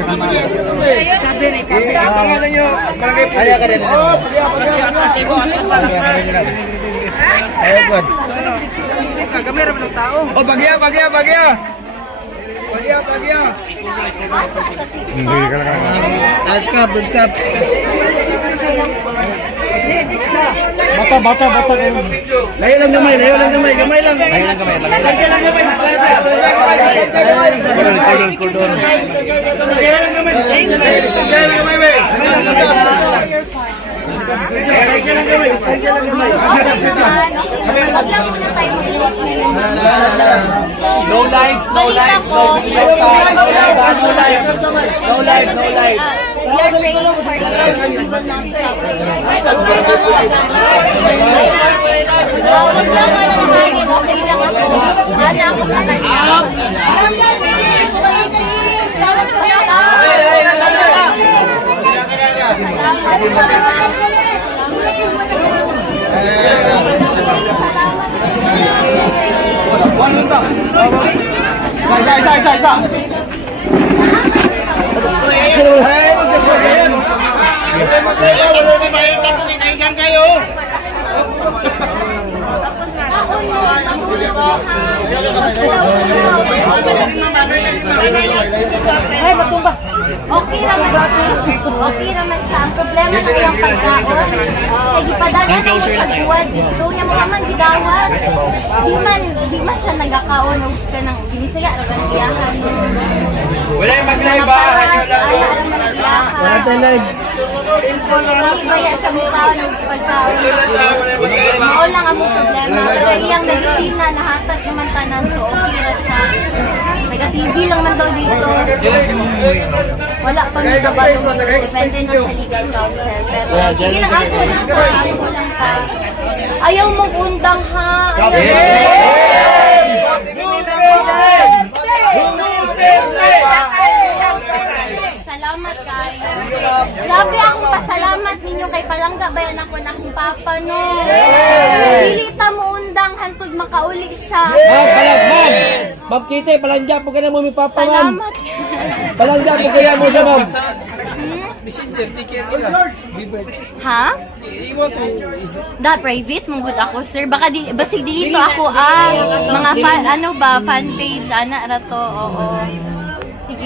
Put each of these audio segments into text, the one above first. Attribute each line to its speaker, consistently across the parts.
Speaker 1: lang pala mag-serve naman. Kaya ka rin. Very good. Oh, bagya, bagya, bagya. Bagya, bagya. Cup, let's cup. Bata, bata, bata. Layo lang gamay, layo lang gamay, gamay lang. Layo lang gamay. Layo lang gamay. Layo lang gamay. Layo lang gamay, wey. Layo lang gamay. Layo lang gamay.
Speaker 2: Wag lang muna tayo mag-iwas ngayon.
Speaker 1: No lights, no
Speaker 2: Balita
Speaker 1: lights,
Speaker 2: ko,
Speaker 1: no lights, no lights, no lights, no lights, no lights, no lights.
Speaker 2: we are praying for the Lord and we will not stop. Oh, wag lang manalangin. Okay lang ako. Ana ako sa kanya.
Speaker 1: Isa, isa, isa, isa, isa.
Speaker 2: Ay, matumba. Okay naman siya. Okay naman siya. Ang problema na yung pagkaon. Kaya gipadala na mo sa buwan dito. Yung mga man gidawas. Di man, di man siya nagakaon. O ka nang binisaya. Ano ba iyahan?
Speaker 1: Wala yung mag-live ba? Hanyo lang
Speaker 2: Ay,
Speaker 1: yun.
Speaker 2: alam mo nang iyahan.
Speaker 1: Wala tayo live.
Speaker 2: Hindi ba yan siya mukha ng lang ang mong problema. Pero iyang medisina, nahatag naman tanan. So, okay na siya. Taga-TV lang man daw dito. Wala pa may kabalo. Depende na sa legal counsel. Pero, sige lang, ako lang pa. Ako lang pa. Ayaw mong undang ha. Ayaw Salamat kayo. Grabe akong pasalamat ninyo kay Palangga bayan ako na akong papa no. Dili ta mo undang hantod makauli siya.
Speaker 3: Ma'am, palag, ma'am. Ma'am Kitty, palangga po ka na mo mi papa, ma'am.
Speaker 2: Salamat.
Speaker 3: Palangga po kaya mo siya, ma'am.
Speaker 4: Messenger, take care nila.
Speaker 2: ha?
Speaker 4: Iwan ko,
Speaker 2: Da private mong good ako sir. Baka di basig dito ako ang mga fan ano ba fan page ana ra to. Oo. Sige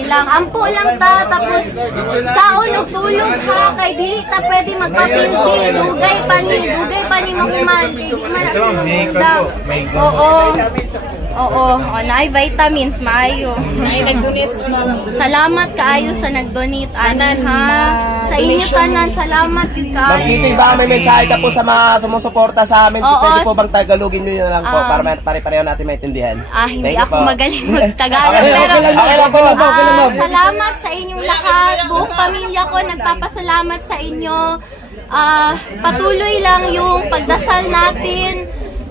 Speaker 2: lang, ampo lang ta tapos taon og tulog ha kay dili ta pwede magpapildi dugay pa ni dugay pa ni mahuman kay di man Oo. Oo, oh, naay vitamins maayo. Naay nag-donate Salamat kaayo sa nag-donate anan ha. Sa inyo tanan salamat yun
Speaker 1: Ma'am
Speaker 2: kaayo.
Speaker 1: Kitty, baka may mensahe ka po sa mga sumusuporta sa amin.
Speaker 2: Oo.
Speaker 1: Pwede po bang tagalogin nyo na lang po
Speaker 2: Um,
Speaker 1: para may- pare-pareho natin maintindihan?
Speaker 2: Ah, hindi
Speaker 1: Thank you
Speaker 2: ako
Speaker 1: po.
Speaker 2: magaling magtagalog.
Speaker 1: Okay,
Speaker 2: pero,
Speaker 1: okay lang, okay lang.
Speaker 3: Okay lang, okay lang,
Speaker 2: ah, salamat sa inyong lahat. Buong pamilya ko, nagpapasalamat sa inyo. Ah, patuloy lang yung pagdasal natin.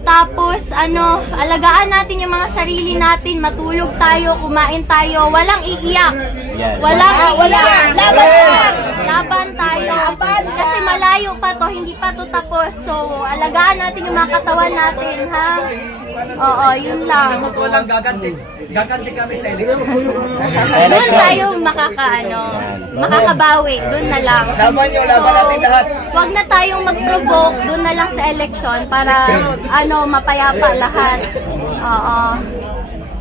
Speaker 2: Tapos, ano, alagaan natin yung mga sarili natin. Matulog tayo, kumain tayo. Walang iiyak.
Speaker 1: Yan.
Speaker 2: Walang iiyak. Laban lang. Laban tayo. Kasi malayo pa to, hindi pa to tapos. So, alagaan natin yung mga katawan natin, ha? Oo, yun lang.
Speaker 4: walang gaganti. Gaganti kami sa election.
Speaker 2: Doon tayo makakaano, makakabawi. Doon na lang.
Speaker 1: Laban nyo, laban natin lahat.
Speaker 2: Wag na tayong mag-provoke. Doon na lang sa election para ano, mapayapa lahat. Oo.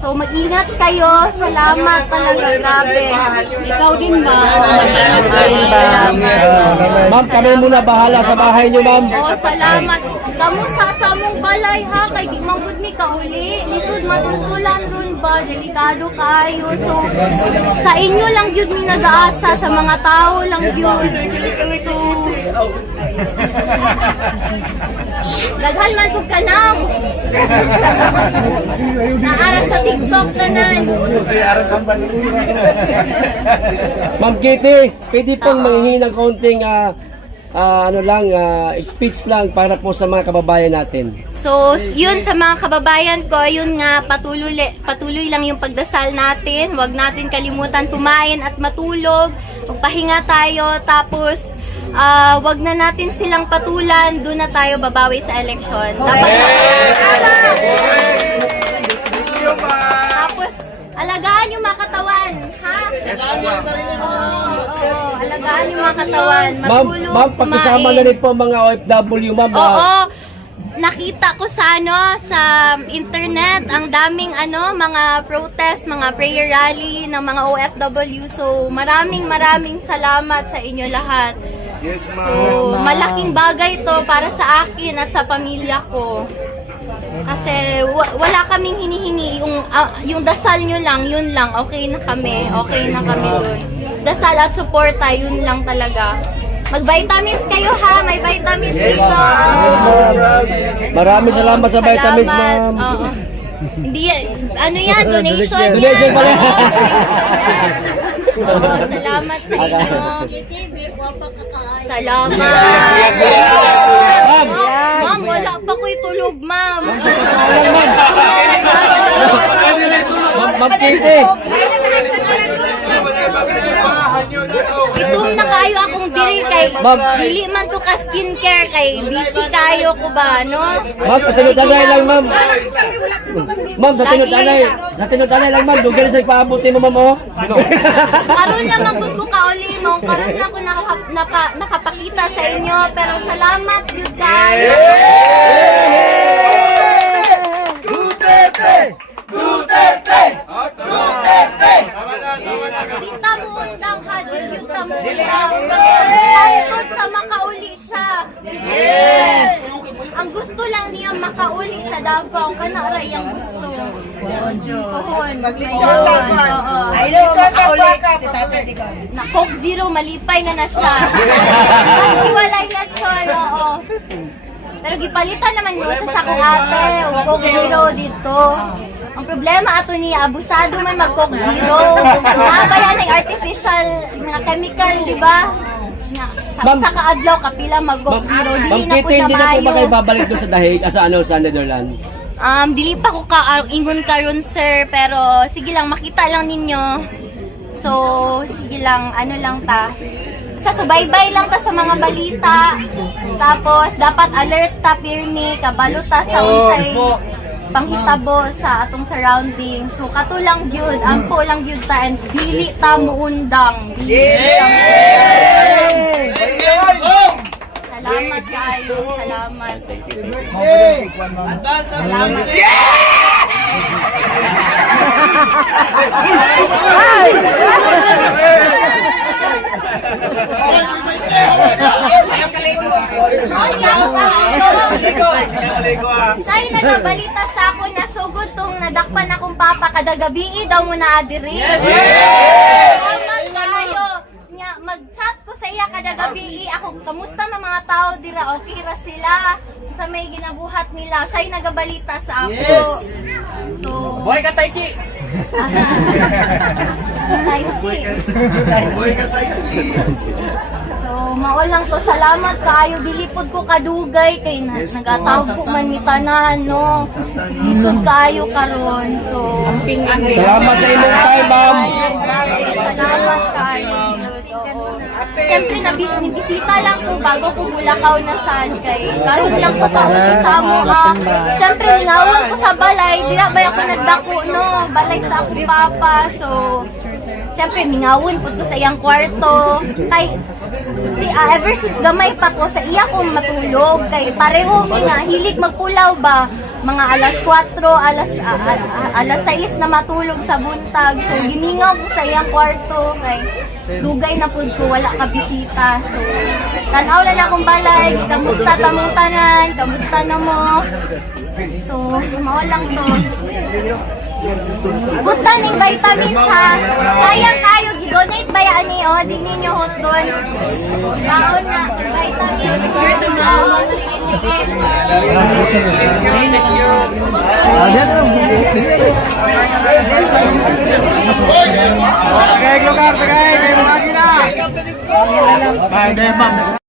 Speaker 2: So, mag-ingat kayo. Salamat talaga. Grabe. Ikaw din ba?
Speaker 3: Ma'am, kami muna bahala sa bahay niyo, ma'am.
Speaker 2: Oo, salamat. Kamu sa samong balay ha, kay di man gud mi kauli. Lisod matutulan ron ba, delikado kayo. So, sa inyo lang jud mi nag-aasa, sa mga tao lang jud. So, Daghan man kog kanang. Naara sa TikTok tanan.
Speaker 3: Ma'am Kitty, pwede pong manghingi ng kaunting ah, uh, ano lang, uh, speech lang para po sa mga kababayan natin.
Speaker 2: So, yun sa mga kababayan ko, yun nga, patuloy, patuloy lang yung pagdasal natin. Huwag natin kalimutan kumain at matulog. Magpahinga tayo, tapos ah, uh, wag na natin silang patulan, doon na tayo babawi sa election. Dapat Tapos, alagaan yung makatawan, ha? Yes, mga katawan.
Speaker 3: Ma'am,
Speaker 2: Matulog,
Speaker 3: ma'am, pakisama na rin po ang mga OFW, ma'am. ah.
Speaker 2: Oo. Nakita ko sa ano sa internet ang daming ano mga protest, mga prayer rally ng mga OFW. So maraming maraming salamat sa inyo lahat.
Speaker 1: Yes,
Speaker 2: So malaking bagay to para sa akin at sa pamilya ko. Kasi wa- wala kaming hinihingi yung ah, yung dasal nyo lang, yun lang. Okay na kami. Okay na kami doon. Dasal at suporta, yun lang talaga. Mag-vitamins kayo ha, may vitamins dito.
Speaker 3: Maraming salamat sa vitamins, ma'am.
Speaker 2: Oo. Hindi yan, ano yan, donation yan.
Speaker 3: Donation pala.
Speaker 2: Oo, salamat sa inyo. Salamat.
Speaker 3: Ma'am,
Speaker 2: Ma'am, wala pa ko'y tulog, ma'am.
Speaker 3: ma'am, ma'am Kitty.
Speaker 2: Itum na kayo akong diri kay
Speaker 3: Ma'am.
Speaker 2: dili man to ka skincare kay busy kayo ko ba no?
Speaker 3: Ma'am, sa tinudanay lang, ma'am. Ma'am, sa tinudanay. Sa tinudanay lang, ma'am. Dugal sa ipaabuti mo, ma'am, oh.
Speaker 2: Karon lang ang good ko kauli no. Karon lang ako naka, naka, nakapakita sa inyo pero salamat you guys.
Speaker 1: Duterte! Duterte! Duterte!
Speaker 2: Mo undang hadid yung tamo undang. Kahit sa makauli siya. Yes! Ang gusto lang niya makauli sa Davao kana ra yang gusto. Pohon. Maglitsyon lang. Oo.
Speaker 5: Ay, no, makauli si Tata Digong.
Speaker 2: na Coke Zero, malipay na na siya. Kasi wala yan siya, oo. Pero gipalitan naman mo sa sakong ate, o Coke Zero dito. Ang problema ato ni abusado man mag Coke Zero. Nabayan ng artificial nga chemical, di ba? Na, sa
Speaker 3: Ma'am-
Speaker 2: usa ka adlaw kapila mag Coke Zero,
Speaker 3: Ma'am
Speaker 2: dili na po
Speaker 3: Kitty,
Speaker 2: siya
Speaker 3: hindi na po ba kayo babalik doon sa dahig, ah, sa ano, sa Netherlands?
Speaker 2: Um, dili pa ko ka ah, ingon karon sir, pero sige lang makita lang ninyo. So, sige lang, ano lang ta. Sa subaybay lang ta sa mga balita. Tapos dapat alert ta pirmi, kabalo ta sa unsay panghitabo sa atong surroundings. So katulang gyud, ampo lang gyud ta and dili ta muundang. Dili ta Salamat kayo, salamat. Salamat. Sa'yo nagabalita sa ako papa kada gabi daw mo na adiri. Yes! Salamat kayo. Nga, mag-chat ko sa iya kada gabi ako kamusta na mga tao dira okay ra sila sa may ginabuhat nila siya'y nagabalita sa ako so
Speaker 4: Buhay ka, Taichi!
Speaker 2: Tai Chi. So, mawalang to salamat kaayo dilipod ko kadugay kay na, nagatawag ko man mi tanan no. Lisod kaayo karon. So,
Speaker 3: Salamat sa inyong time, ma'am.
Speaker 2: Salamat kaayo. Siyempre, nabi, nibisita lang ko bago ko bulakaw na saan kay karon lang ko sa amo ha. Siyempre, ngawon ko sa balay, dila ba ako nagdako no, balay sa akong papa. So, Siyempre, mingawon po ko sa iyang kwarto. Kay, si, ah, ever since gamay pa ko, sa iya ko matulog. Kay, pareho mi nga, hilig magpulaw ba? Mga alas 4, alas, ah, ah, alas 6 na matulog sa buntag. So, giningaw ko sa iyang kwarto. Kay, dugay na po ko, wala ka bisita. So, tanaw na na akong balay. Kamusta tamong tanan? Kamusta na mo? So, mawalang to. Buta ning vitamins ha. Sayang kayo gi-donate ba yan ni o di ninyo hot doon. Baon na vitamins.
Speaker 1: Pagay, lugar, pagay, kayo mga gina! Pagay, ma'am.